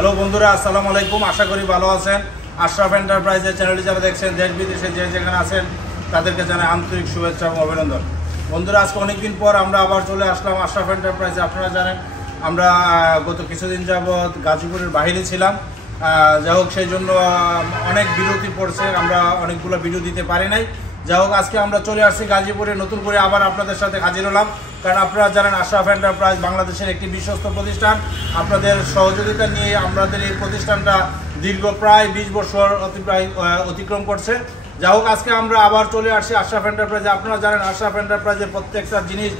Hello বন্ধুরা, আসসালামু আলাইকুম। আশা করি ভালো আছেন। আশরাফ এন্টারপ্রাইজের চ্যানেলটি যারা দেখছেন, দেশ বিদেশে যে যেখানে আছেন তাদেরকে জানাই আন্তরিক শুভেচ্ছা এবং অভিনন্দন। বন্ধুরা, আজকে অনেকদিন পর আমরা আবার চলে আসলাম আশরাফ এন্টারপ্রাইজে। আপনারা জানেন আমরা গত কিছুদিন যাবৎ গাজীপুরের বাইরে ছিলাম। যাই হোক, সেই জন্য অনেক বিরতি পড়ছে, আমরা অনেকগুলো ভিডিও দিতে পারি নাই। যাই হোক, আজকে আমরা চলে আসছি গাজীপুরে, নতুন করে আবার আপনাদের সাথে হাজির হলাম। কারণ আপনারা জানেন আশরাফ এন্টারপ্রাইজ বাংলাদেশের একটি বিশ্বস্ত প্রতিষ্ঠান। আপনাদের সহযোগিতা নিয়ে আমাদের এই প্রতিষ্ঠানটা দীর্ঘ প্রায় 20 বছর অতিক্রম করছে। যাই হোক, আজকে আমরা আবার চলে আসছি আশরাফ এন্টারপ্রাইজে। আপনারা জানেন আশরাফ এন্টারপ্রাইজের প্রত্যেকটা জিনিস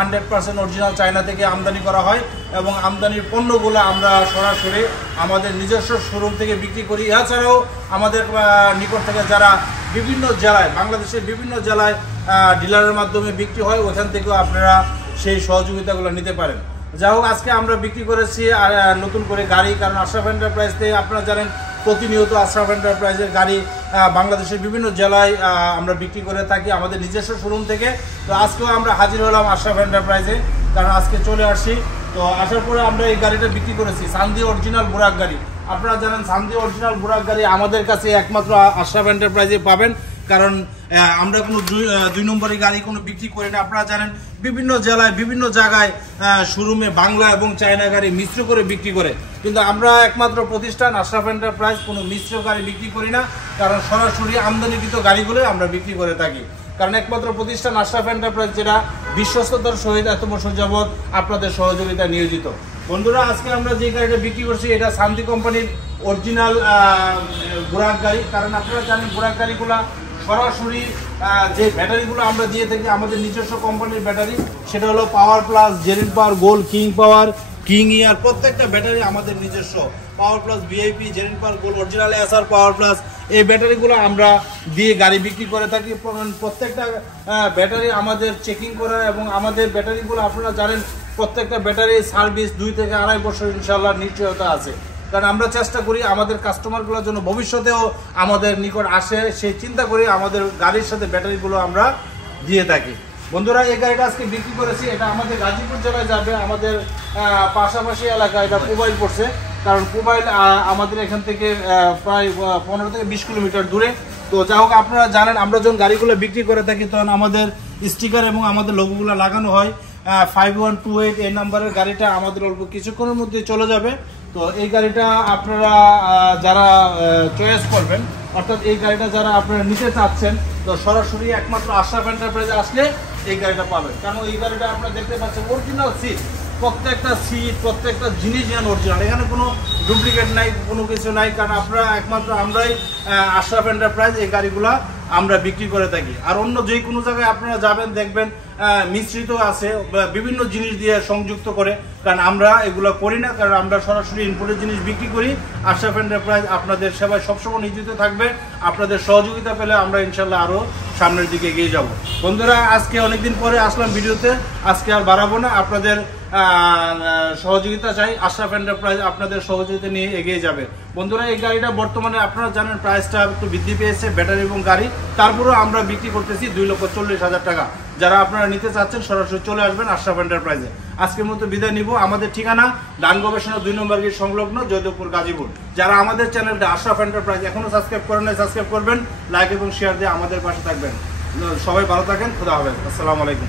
100% অরিজিনাল চায়না থেকে আমদানি করা হয় এবং আমদানির পণ্যগুলো আমরা সরাসরি আমাদের নিজস্ব শোরুম থেকে বিক্রি করি। এছাড়াও আমাদের নিকট থেকে যারা বিভিন্ন জেলায়, বাংলাদেশের বিভিন্ন জেলায় ডিলারের মাধ্যমে বিক্রি হয়, ওখান থেকেও আপনারা সেই সহযোগিতাগুলো নিতে পারেন। যাই হোক, আজকে আমরা বিক্রি করেছি আর নতুন করে গাড়ি। কারণ আশরাফ এন্টারপ্রাইজ থেকে আপনারা জানেন প্রতিনিয়ত আশরাফ এন্টারপ্রাইজের গাড়ি বাংলাদেশের বিভিন্ন জেলায় আমরা বিক্রি করে থাকি আমাদের নিজস্ব শোরুম থেকে। তো আজকেও আমরা হাজির হলাম আশরাফ এন্টারপ্রাইজে, কারণ আজকে চলে আসি। তো আসার পরে আমরা এই গাড়িটা বিক্রি করেছি, সান্দি অরিজিনাল বুরাক গাড়ি। আপনারা জানেন সান্দি অরিজিনাল বুরাক গাড়ি আমাদের কাছে একমাত্র আশরাফ এন্টারপ্রাইজে পাবেন। কারণ আমরা কোনো দুই নম্বরের গাড়ি কোনো বিক্রি করি না। আপনারা জানেন বিভিন্ন জেলায় বিভিন্ন জায়গায় শোরুমে বাংলা এবং চায়না গাড়ি মিশ্র করে বিক্রি করে, কিন্তু আমরা একমাত্র প্রতিষ্ঠান আশরাফ এন্টারপ্রাইজ কোনো মিশ্র গাড়ি বিক্রি করি না। কারণ সরাসরি আমদানিকৃত গাড়িগুলো আমরা বিক্রি করে থাকি। কারণ একমাত্র প্রতিষ্ঠান আশরাফ এন্টারপ্রাইজ যেটা বিশ্বস্ততার সহিত এত বছর যাবৎ আপনাদের সহযোগিতা নিয়োজিত। বন্ধুরা, আজকে আমরা যে গাড়িটা বিক্রি করছি এটা সান্দি কোম্পানির অরিজিনাল বুরাক গাড়ি। কারণ আপনারা জানেন বুরাক গাড়িগুলা সরাসরি যে ব্যাটারিগুলো আমরা দিয়ে থাকি আমাদের নিজস্ব কোম্পানির ব্যাটারি, সেটা হলো power plus, Zerin power, gold, king power, king ইয়ার, প্রত্যেকটা ব্যাটারি আমাদের নিজস্ব। Power plus, VIP, Zerin power, gold, original SR power plus, এই ব্যাটারিগুলো আমরা দিয়ে গাড়ি বিক্রি করে থাকি। প্রত্যেকটা ব্যাটারি আমাদের চেকিং করা এবং আমাদের ব্যাটারিগুলো আপনারা জানেন প্রত্যেকটা ব্যাটারি সার্ভিস 2 থেকে 2.5 বছর ইনশাল্লাহ নিশ্চয়তা আছে। কারণ আমরা চেষ্টা করি আমাদের কাস্টমারগুলোর জন্য ভবিষ্যতেও আমাদের নিকট আসে সেই চিন্তা করি আমাদের গাড়ির সাথে ব্যাটারিগুলো আমরা দিয়ে থাকি। বন্ধুরা, এই গাড়িটা আজকে বিক্রি করেছি, এটা আমাদের গাজীপুর জেলায় যাবে। আমাদের পাশাপাশি এলাকা এটা মোবাইল পড়ছে, কারণ মোবাইল আমাদের এখান থেকে প্রায় 15 থেকে 20 কিলোমিটার দূরে। তো যাই হোক, আপনারা জানেন আমরা যখন গাড়িগুলো বিক্রি করে থাকি তখন আমাদের স্টিকার এবং আমাদের লোগোগুলো লাগানো হয়। 5128 এই নাম্বারের গাড়িটা আমাদের অল্প কিছুক্ষণের মধ্যে চলে যাবে। তো এই গাড়িটা আপনারা যারা চয়েস করবেন, অর্থাৎ এই গাড়িটা যারা আপনারা নিতে চাচ্ছেন, তো সরাসরি একমাত্র আশরাফ এন্টারপ্রাইজে আসলে এই গাড়িটা পাবেন। কারণ এই গাড়িটা আপনারা দেখতে পাচ্ছেন অরিজিনাল সিট, প্রত্যেকটা সিট, প্রত্যেকটা জিনিস যেন অরিজিনাল, এখানে কোনো ডুপ্লিকেট নাই, কোনো কিছু নাই। কারণ আপনারা একমাত্র আমরাই আশরাফ এন্টারপ্রাইজ এই গাড়িগুলা আমরা বিক্রি করে থাকি। আর অন্য যে কোনো জায়গায় আপনারা যাবেন দেখবেন মিশ্রিত আছে বিভিন্ন জিনিস দিয়ে সংযুক্ত করে, কারণ আমরা এগুলো করি না। কারণ আমরা সরাসরি ইনপুটের জিনিস বিক্রি করি। আশরাফ এন্টারপ্রাইজ আপনাদের সেবায় সবসময় নিয়োজিত থাকবে। আপনাদের সহযোগিতা পেলে আমরা ইনশাল্লাহ আরও সামনের দিকে এগিয়ে যাব। বন্ধুরা, আজকে অনেকদিন পরে আসলাম ভিডিওতে, আজকে আর বাড়াবো না। আপনাদের সহযোগিতা চাই, আশরাফ এন্টারপ্রাইজ আপনাদের সহযোগিতা নিয়ে এগিয়ে যাবে। বন্ধুরা, এই গাড়িটা বর্তমানে আপনারা জানেন প্রাইসটা একটু বৃদ্ধি পেয়েছে, ব্যাটারি এবং গাড়ি, তারপরেও আমরা বিক্রি করতেছি 2,40,000 টাকা। যারা আপনারা নিতে চাচ্ছেন সরাসরি চলে আসবেন আশরাফ এন্টারপ্রাইজে। আজকের মতো বিদায় নিব। আমাদের ঠিকানা ডান গবেষণা 2 নম্বর গেট সংলগ্ন, জয়দেবপুর, গাজীপুর। যারা আমাদের চ্যানেলটা আশরাফ এন্টারপ্রাইজ এখনো সাবস্ক্রাইব করেন নাই, সাবস্ক্রাইব করবেন, লাইক এবং শেয়ার দিয়ে আমাদের পাশে থাকবেন। সবাই ভালো থাকেন, খোদা হাফেজ, আসসালামু আলাইকুম।